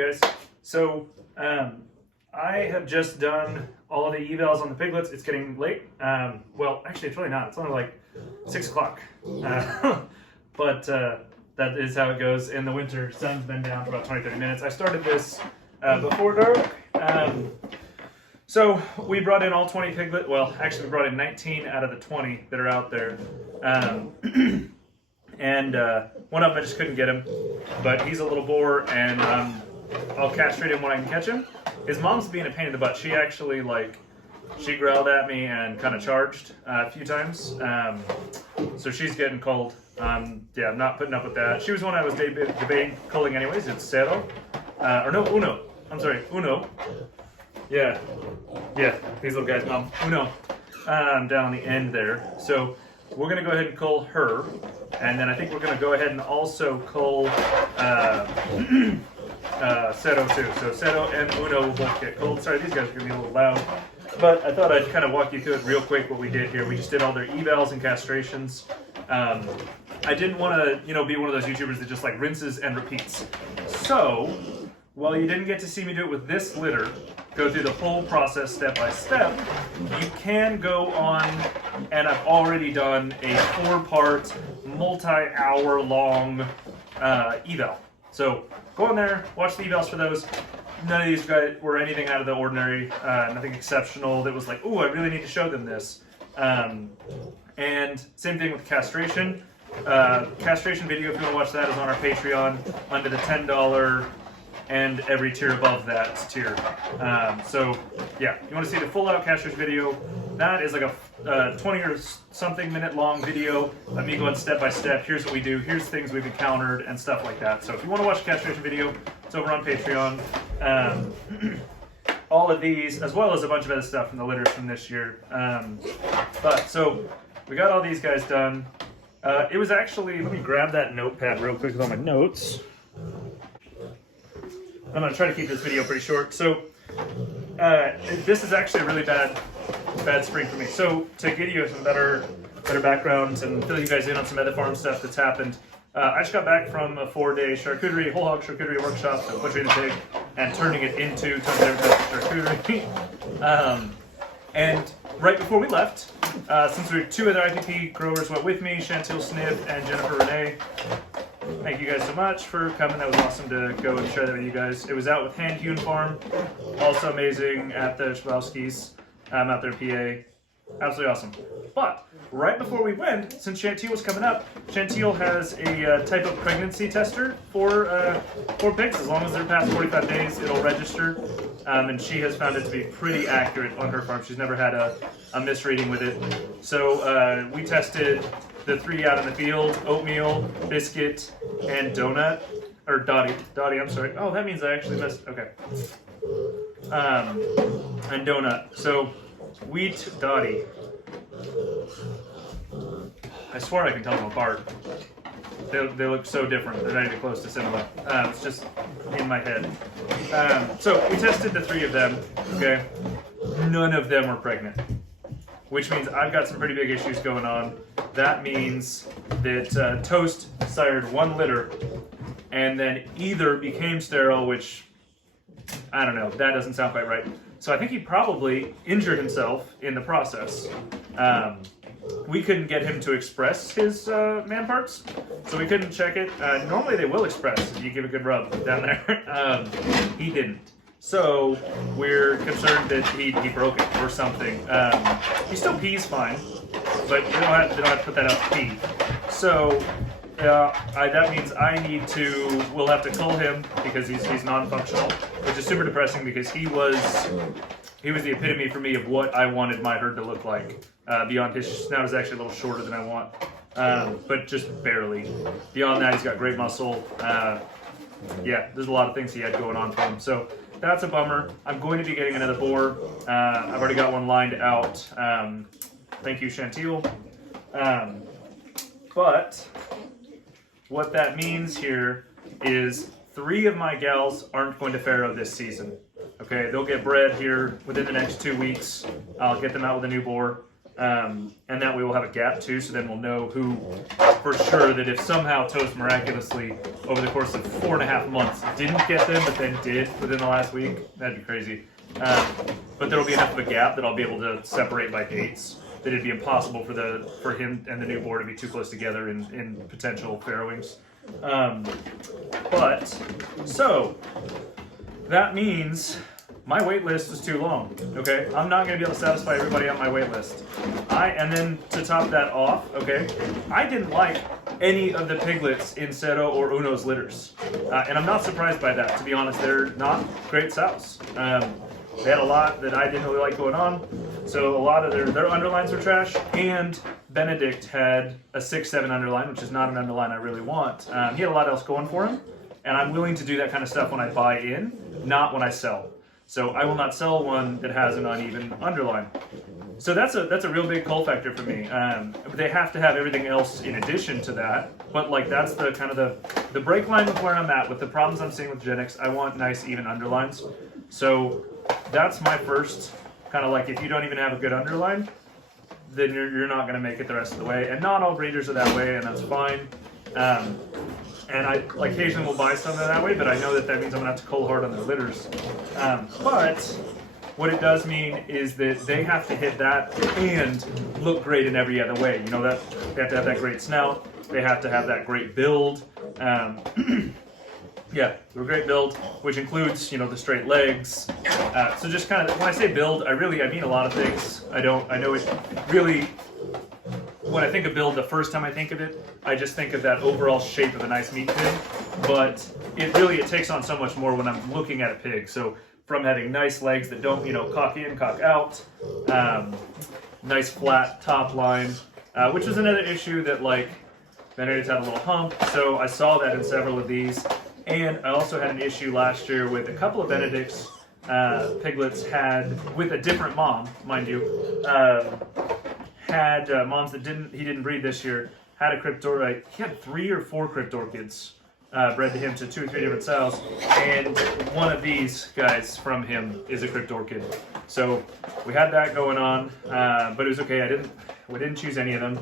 guys, so I have just done all of the evals on the piglets. It's getting late. Well, actually, it's really not. It's only like 6 o'clock. But that is how it goes. In the winter, sun's been down for about 20-30 minutes. I started this before dark. So we brought in all 20 piglet. Well, actually, we brought in 19 out of the 20 that are out there. And one of them I just couldn't get him, but he's a little boar, and I'll castrate him when I can catch him. His mom's being a pain in the butt. She actually, she growled at me and kind of charged a few times. So she's getting cold. Yeah, I'm not putting up with that. She was one I was debating culling anyways. It's Cero. Or no, Uno. I'm sorry, Uno. Yeah, these little guys, Mom. Uno. Down on the end there. So we're going to go ahead and cull her. And then I think we're going to go ahead and also cull Cero too. So Cero and Uno will both get culled. Sorry, these guys are going to be a little loud. But I thought I'd kind of walk you through it real quick what we did here. We just did all their evals and castrations. I didn't want to, be one of those YouTubers that just rinses and repeats. So, while you didn't get to see me do it with this litter, go through the whole process step by step, you can go on, and I've already done a 4-part, multi-hour long eval. So go on there, watch the evals for those. None of these guys were anything out of the ordinary, nothing exceptional that was like, ooh, I really need to show them this. And same thing with castration. Castration video, if you want to watch that, is on our Patreon under the $10 and every tier above that tier. So yeah, you want to see the full out castration video, that is like a 20 or something minute long video of me going step by step. Here's what we do, here's things we've encountered and stuff like that. So if you want to watch the castration video, it's over on Patreon. All of these, as well as a bunch of other stuff from the litters from this year. But so we got all these guys done. It was actually, let me grab that notepad real quick with all my notes. I'm going to try to keep this video pretty short. So this is actually a really bad spring for me. So to give you some better backgrounds and fill you guys in on some other farm stuff that's happened, I just got back from a 4-day charcuterie, whole hog charcuterie workshop, so butchering the pig and turning it into charcuterie. And right before we left, since we were 2 other IPP growers went with me, Chantil Sniff and Jennifer Renee. Thank you guys so much for coming. That was awesome to go and share that with you guys. It was out with Hand Hewn Farm, also amazing at the Schlowski's, out there in PA. Absolutely awesome. But right before we went, since Chantil was coming up, Chantil has a type of pregnancy tester for pigs. As long as they're past 45 days, it'll register. And she has found it to be pretty accurate on her farm. She's never had a misreading with it. So we tested the 3 out in the field: oatmeal, biscuit, and donut. Or Dottie, I'm sorry. Oh, that means I actually missed. Okay. And donut. So wheat, Dottie. I swear I can tell them apart. They look so different. They're not even close to similar. It's just in my head. So we tested the 3 of them. Okay. None of them were pregnant, which means I've got some pretty big issues going on. That means that Toast sired 1 litter and then either became sterile, which I don't know. That doesn't sound quite right. So I think he probably injured himself in the process. We couldn't get him to express his man parts, so we couldn't check it. Normally they will express if you give a good rub down there. He didn't. So we're concerned that he broke it or something. He still pees fine, but they don't have to put that out to pee. So that means we'll have to cull him because he's non-functional, which is super depressing because he was the epitome for me of what I wanted my herd to look like. Beyond his snout is actually a little shorter than I want, but just barely. Beyond that, he's got great muscle. Yeah, there's a lot of things he had going on for him. So that's a bummer. I'm going to be getting another boar. I've already got one lined out. Thank you, Chantil. But what that means here is 3 of my gals aren't going to farrow this season. Okay, they'll get bred here within the next 2 weeks. I'll get them out with a new boar. And that way we'll have a gap too, so then we'll know who for sure that if somehow Toast miraculously over the course of 4.5 months didn't get them, but then did within the last week, that'd be crazy. But there'll be enough of a gap that I'll be able to separate by dates that it'd be impossible for him and the new boar to be too close together in potential farrowings. So that means my wait list is too long. Okay, I'm not going to be able to satisfy everybody on my wait list. And then to top that off, okay, I didn't like any of the piglets in Cero or Uno's litters, and I'm not surprised by that. To be honest, they're not great sows. They had a lot that I didn't really like going on, so a lot of their underlines were trash, and Benedict had a 6-7 underline, which is not an underline I really want. He had a lot else going for him, and I'm willing to do that kind of stuff when I buy in, not when I sell. So I will not sell one that has an uneven underline. So that's a real big cull factor for me. They have to have everything else in addition to that, but like that's the kind of the break line of where I'm at with the problems I'm seeing with genetics. I want nice even underlines. So that's my first kind of like, if you don't even have a good underline, then you're not going to make it the rest of the way. And not all breeders are that way, and that's fine. And I occasionally will buy something that way, but I know that means I'm going to have to cull hard on their litters. But what it does mean is that they have to hit that and look great in every other way. You know, that they have to have that great snout. They have to have that great build. Yeah, a great build, which includes, you know, the straight legs. So just kind of, when I say build, I mean a lot of things. I know it really, when I think of build, the first time I think of it, I just think of that overall shape of a nice meat pig. But it takes on so much more when I'm looking at a pig. So from having nice legs that don't, you know, cock in, cock out, nice flat top line, which was another issue that, like, Benedict had a little hump. So I saw that in several of these. And I also had an issue last year with a couple of Benedict's piglets had, with a different mom, mind you, had moms that he didn't breed this year, had a cryptorchid. He had 3 or 4 cryptorchids bred to him to 2 or 3 different sows, and one of these guys from him is a cryptorchid. So we had that going on, but it was okay. We didn't choose any of them.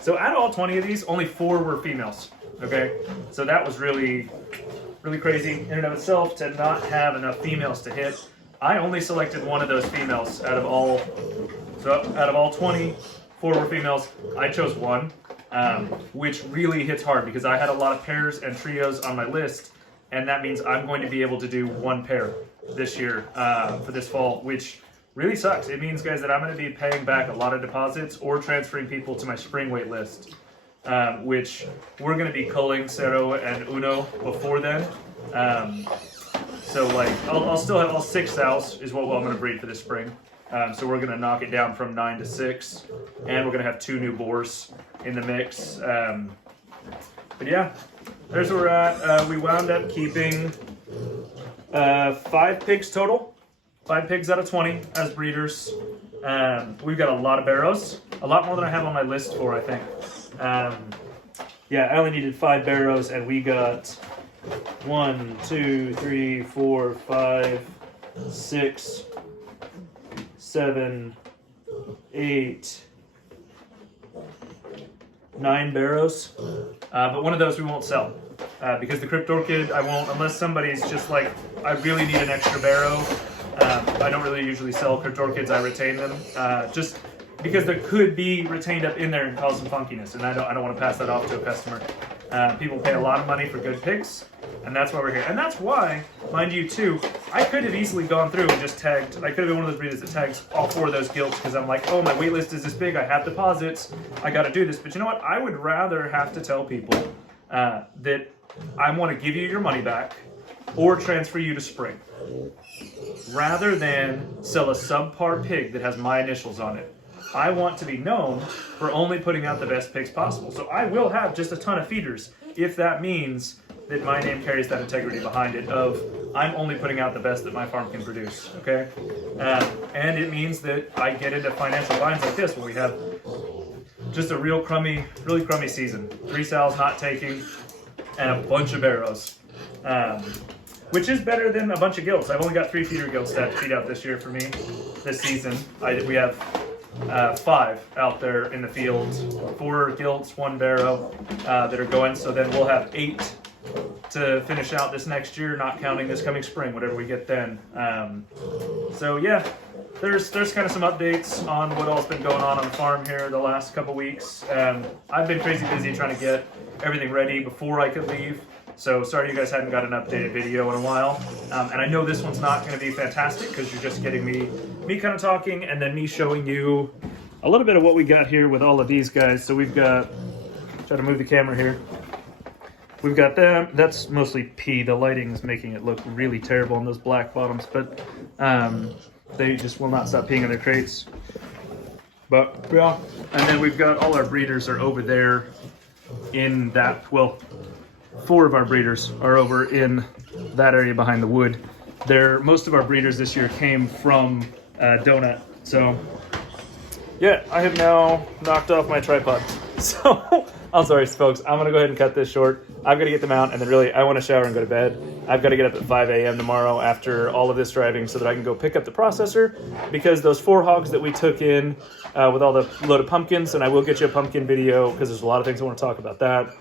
So out of all 20 of these, only 4 were females. Okay, so that was really, really crazy in and of itself to not have enough females to hit. I only selected one of those females out of all 20, 4 were females. I chose one, which really hits hard because I had a lot of pairs and trios on my list, and that means I'm going to be able to do 1 pair this year for this fall, which really sucks. It means, guys, that I'm going to be paying back a lot of deposits or transferring people to my spring wait list. Which we're going to be culling Cero and Uno before then. So like, I'll still have all 6 sows is what I'm going to breed for this spring. So we're going to knock it down from 9 to 6, and we're going to have 2 new boars in the mix. But yeah, there's where we're at. We wound up keeping 5 pigs total, 5 pigs out of 20 as breeders. We've got a lot of barrows, a lot more than I have on my list for, I think. Yeah, I only needed 5 barrows, and we got 1, 2, 3, 4, 5, 6, 7, 8, 9 barrows. But one of those we won't sell because the cryptorchid I won't, unless somebody's just like, I really need an extra barrow. I don't really usually sell cryptorchids. I retain them just because there could be retained up in there and cause some funkiness, and I don't want to pass that off to a customer. People pay a lot of money for good pigs, and that's why we're here. And that's why, mind you, too, I could have easily gone through and just tagged. I could have been one of those breeders that tags all 4 of those gilts because I'm like, oh, my wait list is this big. I have deposits. I got to do this. But you know what? I would rather have to tell people that I want to give you your money back or transfer you to spring, rather than sell a subpar pig that has my initials on it. I want to be known for only putting out the best pigs possible. So I will have just a ton of feeders if that means that my name carries that integrity behind it of I'm only putting out the best that my farm can produce, okay? And it means that I get into financial binds like this where we have just a really crummy season. 3 sows not taking and a bunch of barrows. which is better than a bunch of gilts. I've only got 3 feeder gilts that feed out this year for me, this season. We have 5 out there in the field, 4 gilts, 1 barrow that are going. So then we'll have 8 to finish out this next year, not counting this coming spring, whatever we get then. So yeah, there's kind of some updates on what all's been going on the farm here the last couple weeks. I've been crazy busy trying to get everything ready before I could leave. So sorry you guys hadn't got an updated video in a while. And I know this one's not going to be fantastic because you're just getting me kind of talking and then me showing you a little bit of what we got here with all of these guys. So we've got, try to move the camera here. We've got them. That's mostly pea. The lighting is making it look really terrible on those black bottoms, but they just will not stop peeing in their crates. But yeah, and then we've got all our breeders are over there in that, well, 4 of our breeders are over in that area behind the wood. Most of our breeders this year came from Donut. So yeah, I have now knocked off my tripod. So I'm sorry, folks. I'm going to go ahead and cut this short. I've got to get them out, and then really, I want to shower and go to bed. I've got to get up at 5 a.m. tomorrow after all of this driving so that I can go pick up the processor, because those 4 hogs that we took in with all the loaded pumpkins, and I will get you a pumpkin video because there's a lot of things I want to talk about that.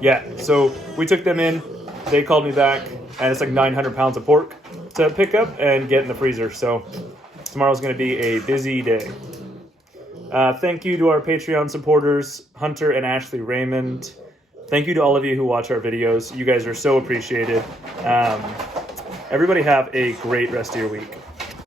Yeah, so we took them in. They called me back, and it's like 900 pounds of pork to pick up and get in the freezer. So tomorrow's going to be a busy day. Thank you to our Patreon supporters, Hunter and Ashley Raymond. Thank you to all of you who watch our videos. You guys are so appreciated. Everybody have a great rest of your week.